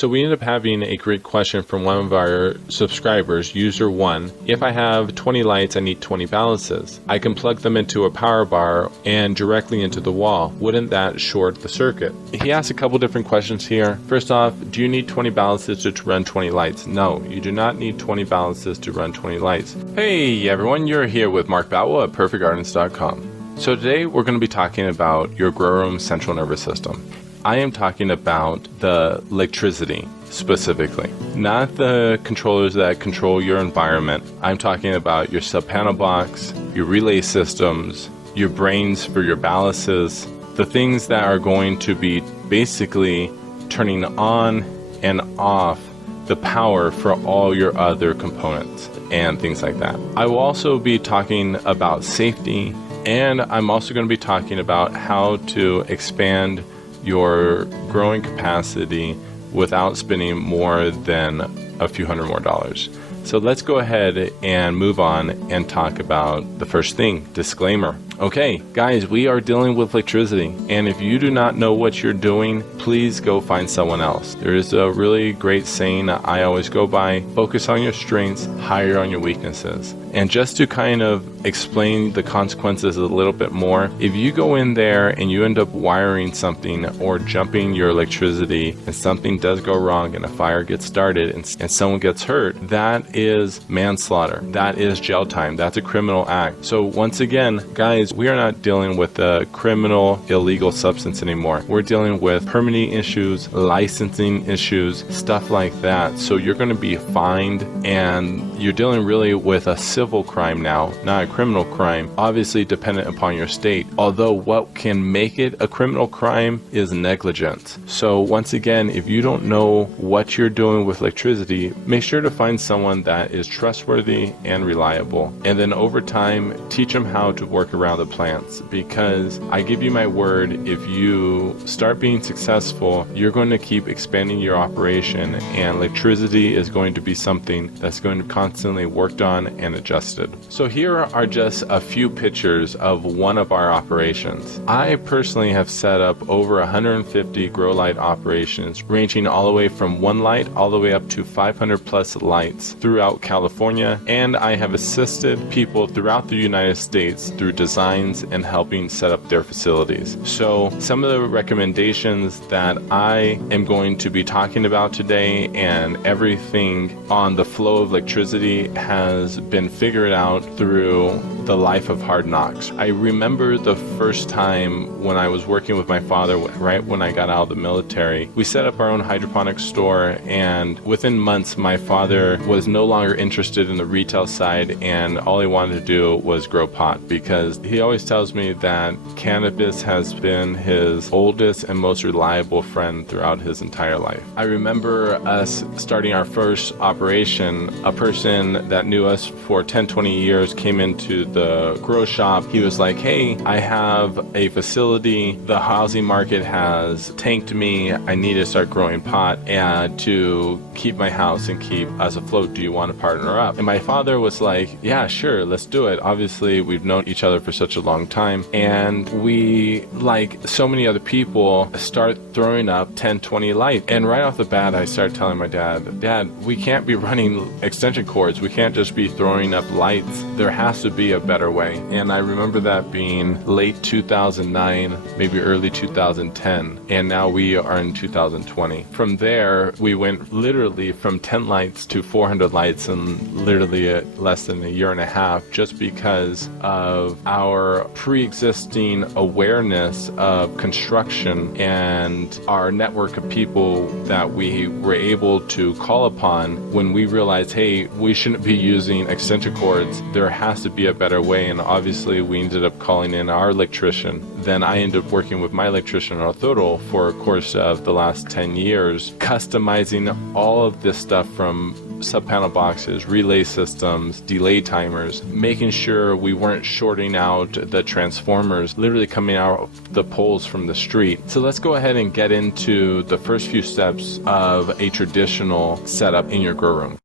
So we ended up having a great question from one of our subscribers, user 1. If I have 20 lights, I need 20 balances. I can plug them into a power bar and directly into the wall. Wouldn't that short the circuit? He asked a couple different questions here. First off, do you need 20 balances to run 20 lights? No, you do not need 20 balances to run 20 lights. Hey everyone, you're here with Mark Bowell at PerfectGardens.com. So today we're going to be talking about your grow room central nervous system. I am talking about the electricity specifically, not the controllers that control your environment. I'm talking about your sub-panel box, your relay systems, your brains for your balances, the things that are going to be basically turning on and off the power for all your other components and things like that. I will also be talking about safety, and I'm also going to be talking about how to expand your growing capacity without spending more than a few hundred more dollars. So let's go ahead and move on and talk about the first thing, disclaimer. Okay, guys, we are dealing with electricity, and if you do not know what you're doing, please go find someone else. There is a really great saying I always go by: focus on your strengths, hire on your weaknesses. And just to kind of explain the consequences a little bit more, if you go in there and you end up wiring something or jumping your electricity and something does go wrong and a fire gets started and someone gets hurt, that is manslaughter. That is jail time. That's a criminal act. So once again, guys, we are not dealing with a criminal illegal substance anymore. We're dealing with permitting issues, licensing issues, stuff like that. So you're going to be fined, and you're dealing really with a civil crime now, not a criminal crime, obviously dependent upon your state. Although what can make it a criminal crime is negligence. So once again, if you don't know what you're doing with electricity, make sure to find someone that is trustworthy and reliable. And then over time, teach them how to work around the plants, because I give you my word, if you start being successful, you're going to keep expanding your operation, and electricity is going to be something that's going to be constantly worked on and adjusted. So here are just a few pictures of one of our operations. I personally have set up over 150 grow light operations, ranging all the way from 1 light all the way up to 500 plus lights throughout California, and I have assisted people throughout the United States through designs and helping set up their facilities. So some of the recommendations that I am going to be talking about today, and everything on the flow of electricity, has been figured out through the life of hard knocks. I remember the first time when I was working with my father, right when I got out of the military, we set up our own hydroponics store, and within months my father was no longer interested in the retail side, and all he wanted to do was grow pot, because he always tells me that cannabis has been his oldest and most reliable friend throughout his entire life. I remember us starting our first operation. A person that knew us for 10-20 years came into the grow shop. He was like, hey, I have a facility, the housing market has tanked me, I need to start growing pot and to keep my house and keep us afloat. Do you want to partner up? And my father was like, yeah, sure, let's do it. Obviously we've known each other for such a long time, and we, like so many other people, start throwing up 10-20 light. And right off the bat I started telling my dad, we can't be running extension cords, we can't just be throwing up lights, there has to be a better way. And I remember that being late 2009, maybe early 2010, and now we are in 2020. From there we went literally from 10 lights to 400 lights in literally less than a year and a half, just because of our pre-existing awareness of construction and our network of people that we were able to call upon when we realized, hey, we shouldn't be using extension cords, there has to be a better way. And obviously we ended up calling in our electrician. Then I ended up working with my electrician Arturo for a course of the last 10 years, customizing all of this stuff from sub-panel boxes, relay systems, delay timers, making sure we weren't shorting out the transformers literally coming out of the poles from the street. So let's go ahead and get into the first few steps of a traditional setup in your grow room.